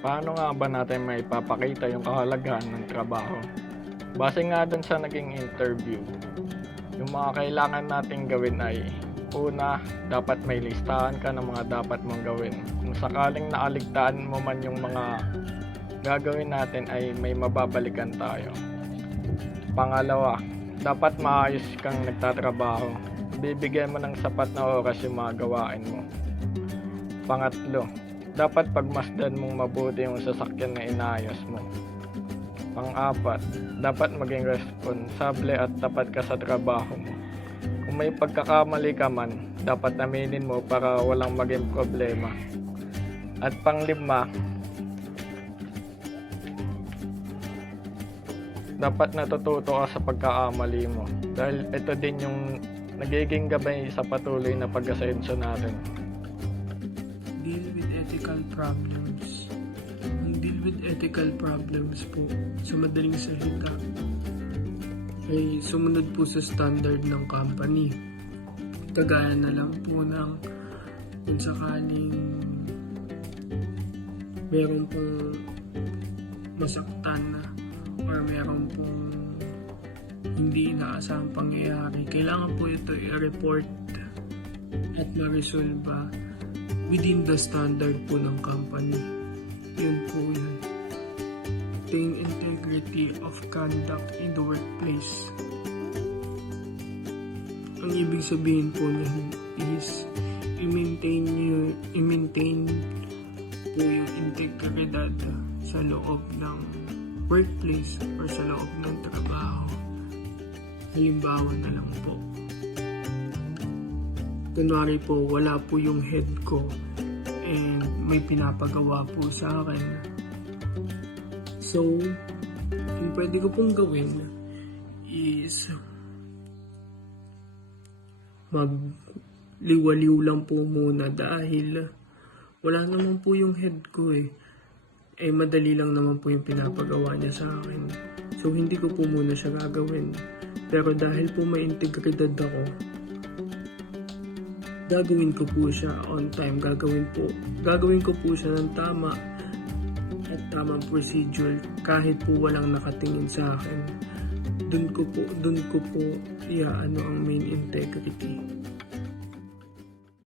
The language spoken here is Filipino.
Paano nga ba natin maipapakita yung kahalagahan ng trabaho? Base nga dun sa naging interview, yung mga kailangan nating gawin ay: una, dapat may listahan ka ng mga dapat mong gawin. Kung sakaling naaligtaan mo man yung mga gagawin natin ay may mababalikan tayo. Pangalawa, dapat maayos kang nagtatrabaho. Bibigyan mo ng sapat na oras yung mga gawain mo. Pangatlo, dapat pagmasdan mong mabuti yung sasakyan na inayos mo. Pang-apat, dapat maging responsable at tapat ka sa trabaho mo. Kung may pagkakamali ka man, dapat aminin mo para walang maging problema. At pang-lima, dapat natututo ka sa pagkakamali mo, dahil ito din yung nagiging gabay sa patuloy na pag-asenso natin. Deal with ethical problems. Ang deal with ethical problems po, sa madaling salita, ay sumunod po sa standard ng company. Kagaya na lang po ng kung sakaling meron pong masaktan na or meron pong hindi inaasahang pangyayari, kailangan po ito i-report at ma-resolve within the standard po ng company. Yun po yun. Maintain integrity of conduct in the workplace. Ang ibig sabihin po niyan is i-maintain po yung integridad sa loob ng workplace or sa loob ng trabaho. Halimbawa na lang po, kunwari po wala po yung head ko and may pinapagawa po sa akin. So, yung pwede ko pong gawin is magliwaliw lang po muna dahil wala naman po yung head ko madali lang naman po yung pinapagawa niya sa akin. So, hindi ko po muna siya gagawin. Pero dahil po may integridad ako, gagawin ko po siya on time. Gagawin ko po siya ng tama at tamang procedure kahit po walang nakatingin sa akin. Dun ko po ang main integrity.